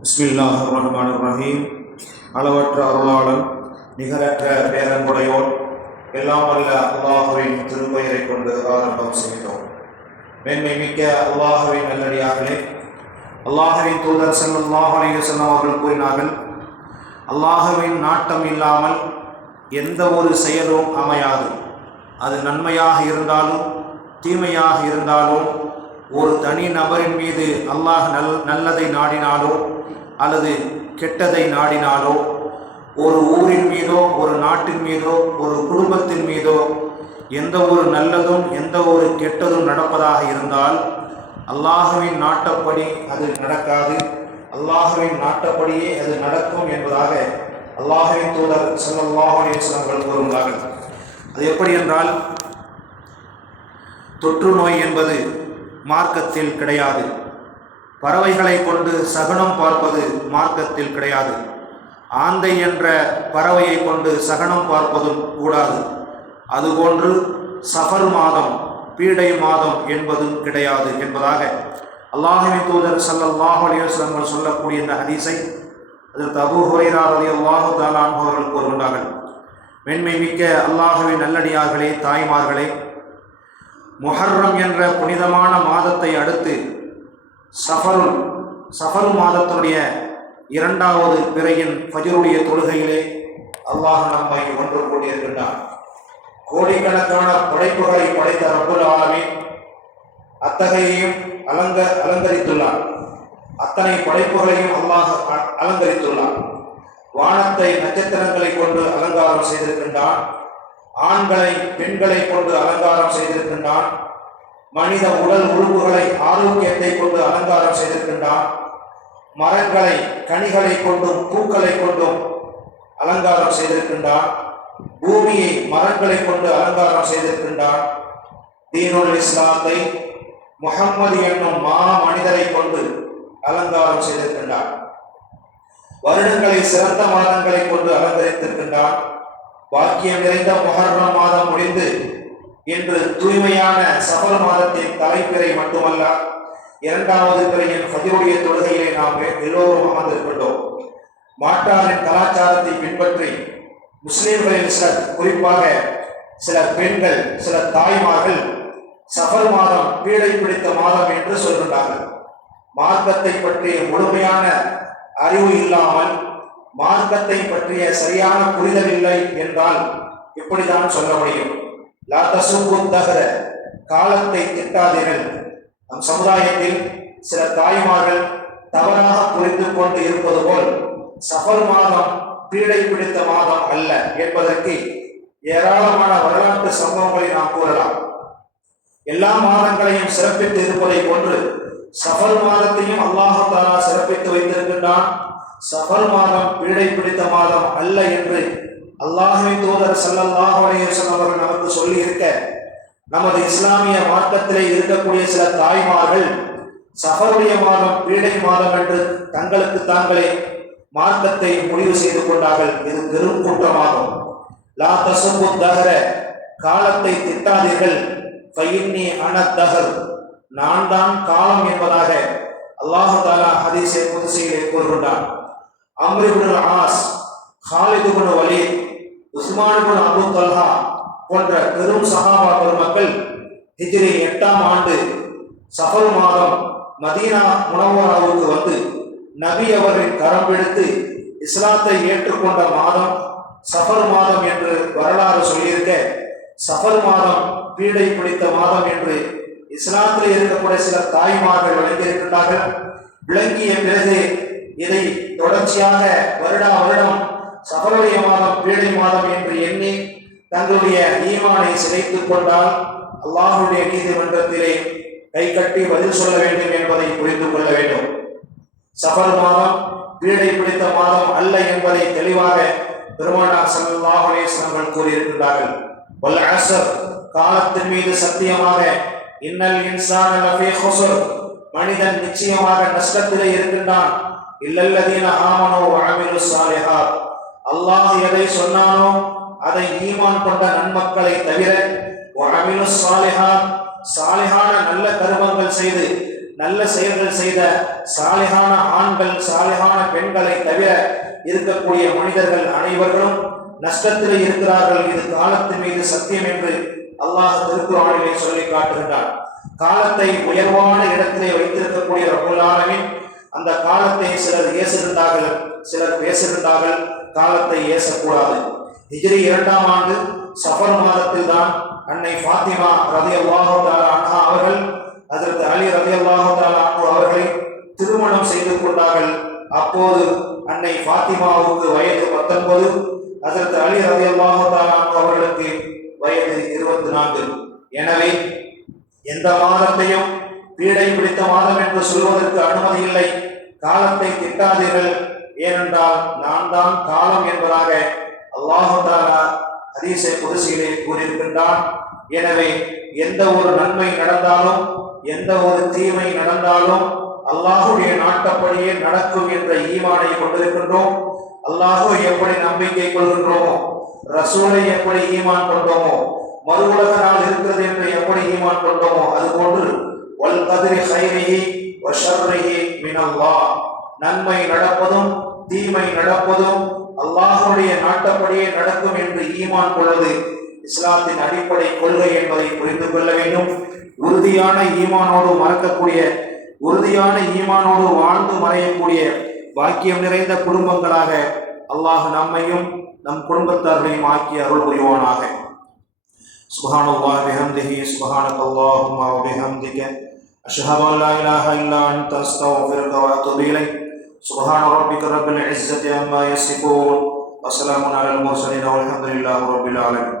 பிஸ்மில்லாஹிர் ரஹ்மானிர் ரஹீம். அளவற்ற அருளாளன் நிகரற்ற பேரன்புடையோன் எல்லாம் வல்ல அல்லாஹுவின் திருப்பெயரை கொண்டு ஆரம்பம் செய்தோம். மேன்மை மிக்க அல்லாஹுவின் நல்லடியார்களே, அல்லாஹுவின் தூதர் ஸல்லல்லாஹு அலைஹி வஸல்லம் அவர்கள் கூறினார்கள், அல்லாஹுவின் நாட்டம் இல்லாமல் எந்த ஒரு செயலும் அமையாது. அது நன்மையாக இருந்தாலும் தீமையாக இருந்தாலும் ஒரு தனி நபரின் மீது அல்லாஹ் நல்லதை நாடினாலோ அல்லது கெட்டதை நாடினாலோ, ஒரு ஊரின் மீதோ ஒரு நாட்டின் மீதோ ஒரு குடும்பத்தின் மீதோ எந்த ஒரு நல்லதும் எந்த ஒரு கெட்டதும் நடப்பதாக இருந்தால் அல்லாஹுவின் நாட்டப்படி அது நடக்காது, அல்லாஹுவின் நாட்டப்படியே அது நடக்கும் என்பதாக அல்லாஹுவின் தூதர் ஸல்லல்லாஹு அலைஹி வஸல்லம் அவர்கள் கூறுகிறார்கள். அது எப்படி என்றால், தொற்று நோய் என்பது மார்க்கத்தில் கிடையாது. பறவைகளை கொண்டு சகனம் பார்ப்பது மார்க்கத்தில் கிடையாது. ஆந்தை என்ற பறவையை கொண்டு சகனம் பார்ப்பதும் கூடாது. அதுபோன்று சஃபர் மாதம் பீடை மாதம் என்பதும் கிடையாது என்பதாக அல்லாஹ்வின் தூதர் ஸல்லல்லாஹு அலைஹி வஸல்லம் சொல்லக்கூடிய இந்த ஹதீஸை ஹஜ்ரத் அபூ ஹுரைரா ரலியல்லாஹு தஆலா அன்ஹு அவர்கள் கூறுகின்றார்கள். மேன்மை மிக்க அல்லாஹ்வின் நல்லடியார்களே, தாய்மார்களே, முஹர்ரம் என்ற புனிதமான மாதத்தை அடுத்து சஃபர் மாதத்தினுடைய இரண்டாவது பிறையின் ஃபஜ்ருடைய தொழுகையிலே அல்லாஹ் நம்மை ஒன்று கூடியிருக்கின்றான். கோடிக்கணக்கான படைப்புகளை படைத்த ரப்புல் ஆலமீன் அத்தகையையும் அலங்கரித்துள்ளார். அத்தனை படைப்புகளையும் அல்லாஹ் அலங்கரித்துள்ளார். வானத்தை நட்சத்திரங்களை கொண்டு அலங்காரம் செய்திருக்கின்றான். ஆண்களை பெண்களை கொண்டு அலங்காரம் செய்திருக்கின்றான். மனித உடல் உறுப்புகளை ஆரோக்கியத்தை கொண்டு அலங்காரம் செய்திருக்கின்றான். மரங்களை கனிகளை கொண்டும் பூக்களை கொண்டும் அலங்காரம் செய்திருக்கின்றான். பூமியை மரங்களை கொண்டு அலங்காரம் செய்திருக்கின்றான். தீனுல் இஸ்லாத்தை முஹம்மது என்னும் மனிதரை கொண்டு அலங்காரம் செய்திருக்கின்றான். வருடங்களை சிறந்த மாதங்களை கொண்டு அலங்கரித்திருக்கின்றான். பாக்கியம் நிறைந்த முஹர்ரம் மாதம் முடிந்து இன்று தூய்மையான சஃபர் மாதத்தின் தலைப்பிறை மட்டுமல்ல, இரண்டாவது பிறையின் ஃபஜ்ருடைய தொழுகையிலே நாம் எல்லோரும் அமர்ந்திருக்கின்றோம். மாற்றாரின் கலாச்சாரத்தை பின்பற்றி முஸ்லிம்களின் சிலர், குறிப்பாக சில பெண்கள், சில தாய்மார்கள் சஃபர் மாதம் பீடை பிடித்த மாதம் என்று சொல்கின்றார்கள். மார்க்கத்தை பற்றிய முழுமையான அறிவு இல்லாமல், மார்க்கத்தை பற்றிய சரியான புரிதல் இல்லை என்றால் இப்படிதான் சொல்ல முடியும். லா தசுப்பு தஹர, காலத்தை திட்டாதீர்கள். நம் சமுதாயத்தில் சில தாய்மார்கள் தவறாக புரிந்து கொண்டு இருப்பது போல் சஃபர் மாதம் பீடை பிடித்த மாதம் அல்ல என்பதற்கு ஏராளமான வரலாற்று சம்பவங்களை நாம் கூறலாம். எல்லா மாதங்களையும் சிறப்பித்து இருப்பதை போன்று சஃபர் மாதத்தையும் அல்லாஹ் தஆலா சிறப்பித்து வைத்திருக்கின்றான். சஃபர் மாதம் பீடை பிடித்த மாதம் அல்ல என்று அல்லாஹ்வின் தூதர் ஸல்லல்லாஹு அலைஹி வஸல்லம் அவர்கள் நமக்கு சொல்லி இருக்க, நமது இஸ்லாமிய மார்க்கத்திலே இருக்கக்கூடிய சில தாய்மார்கள் சஃபருடைய மாதம் பீடை மாதம் என்று தங்களுக்கு தாங்களே மார்க்கத்தை முடிவு செய்து கொண்டார்கள். இது பெரும் குற்றமாகும். லா தசுப்பு தஹர, காலத்தை திட்டாதீர்கள். ஃபஇன்னி அன தஹர், நான் தான் காலம் என்பதாக அல்லாஹ் தஆலா ஹதீஸை குத்ஸியிலே கூறுகின்றான். அம்ர் இப்னு ஆஸ், ஹாலித் இப்னு வலீத், உஸ்மான் இப்னு அபூ தல்ஹா போன்ற பெரும் சஹாபா பெருமக்கள் ஹிஜ்ரி 8ஆம் ஆண்டு சஃபர் மாதம் மதீனா முனவ்வராவுக்கு வந்து நபி அவரின் கரம் பிடித்து இஸ்லாத்தை ஏற்றுக்கொண்ட மாதம் சஃபர் மாதம் என்று வரலாறு சொல்லியிருக்க, சஃபர் மாதம் பீடை பிடித்த மாதம் என்று இஸ்லாத்தில் இருக்கக்கூடிய சில தாய்மார்கள் விளங்கியிருக்கின்றார்கள். விளங்கிய பிறகு இதை தொடர்ச்சியாக வருடம் சஃபருடைய மாதம் பீடை மாதம் என்று எண்ணி தங்களுடைய ஈமானை சிதைத்துக் கொண்டால் அல்லாஹ்வுடைய நீதிமன்றத்திலே கை கட்டி பதில் சொல்ல வேண்டும் என்பதை புரிந்து கொள்ள வேண்டும். சஃபர் மாதம் பீடை பிடித்த மாதம் அல்ல என்பதை தெளிவாக பெருமானார் ஸல்லல்லாஹு அலைஹி வஸல்லம் கூறியிருக்கிறார்கள். வல் அஸ்ர், காலத்தின் மீது சத்தியமாக, இன்னல் இன்சான லஃபீ குஸ்ர், மனிதன் நிச்சயமாக நஷ்டத்திலே இருக்கின்றான். இல்லல்லதீன ஆமனு வ அமிலுஸ் ஸாலிஹாத், அல்லாஹ் எதை சொன்னானோ அதை ஈமான் கொண்ட நன்மக்களை தவிர, வ அமிலுஸ் ஸாலிஹாத், சாலிஹான நல்ல கர்மங்கள் செய்து நல்ல செயல்கள் செய்த சாலிகான ஆண்கள் சாலிகான பெண்களை தவிர இருக்கக்கூடிய மனிதர்கள் அனைவர்களும் நஷ்டத்தில் இருக்கிறார்கள். இது காலத்தின் மீது சத்தியம் என்று அல்லாஹ் திருக்குர்ஆனிலே சொல்லி காட்டுகின்றார். காலத்தை உயர்வான இடத்திலே வைத்திருக்கக்கூடிய ரப்புல் ஆலமீன் அந்த காலத்தை சிலர் ஏசுகின்றார்கள், சிலர் பேசுகின்றார்கள். காலத்தை ஏசக்கூடாது. ஹிஜ்ரி 2ஆம் ஆண்டு சஃபர் மாதத்தில் தான் அன்னை ஃபாத்திமா ரலியல்லாஹு தஆலா அன்ஹா அவர்கள் ஹஜ்ரத் அலி ரலியல்லாஹு தஆலா அன்ஹு அவர்களை திருமணம் செய்து கொண்டார்கள். அப்போது அன்னை ஃபாத்திமாவுக்கு வயது 19, ஹஜ்ரத் அலி ரலியல்லாஹு தஆலா அன்ஹு அவர்களுக்கு வயது 24. எனவே எந்த மாதத்தையும் பீடை பிடித்த மாதம் என்று சொல்வதற்கு அனுமதி இல்லை. காலத்தை திட்டாதீர்கள், ஏனென்றால் நான் தான் காலம் என்பதாக அல்லாஹ் தஆலா ஹதீஸை குத்ஸியிலே கூறியிருக்கின்றான். எனவே எந்த ஒரு நன்மை நடந்தாலும் எந்த ஒரு தீமை நடந்தாலும் அல்லாஹுடைய நாட்டப்படியே நடக்கும் என்ற ஈமானை கொண்டிருக்கின்றோம். அல்லாஹை எப்படி நம்பிக்கை கொள்கின்றோமோ, ரசூலை எப்படி ஈமான் கொண்டோமோ, மறு உலக நாள் இருக்கிறது என்று எப்படி ஈமான் கொண்டோமோ, அதுபோன்று வல் கத்ரி கைரிஹி வ ஷர்ரிஹி மினல்லாஹ், நன்மை நடப்பதும் தீமை நடப்பதும் அல்லாஹுடைய நாட்டப்படியே நடக்கும் என்று ஈமான் கொள்வது இஸ்லாத்தின் அடிப்படை கொள்கை என்பதை புரிந்து கொள்ள வேண்டும். உறுதியான ஈமானோடு வாழ்ந்து மறையக்கூடிய பாக்கியம் நிறைந்த குடும்பங்களாக அல்லாஹ் நம்மையும் நம் குடும்பத்தார்களையும் ஆக்கி அருள் புரிவானாக. சுப்ஹானல்லாஹி பிஹம்திஹி சுப்ஹானக்கல்லாஹும்ம வ பிஹம்திக அஷ்ஹது அன் லா இலாஹ இல்லா அன்த அஸ்தக்ஃபிருக வ அத்தூபு இலைக். சுப்ஹான ரப்பிக ரப்பில் இஸ்ஸத்தி அம்மா யசிஃபூன் வ ஸலாமுன் அலல் முர்ஸலீன் வல்ஹம்துலில்லாஹி ரப்பில் ஆலமீன்.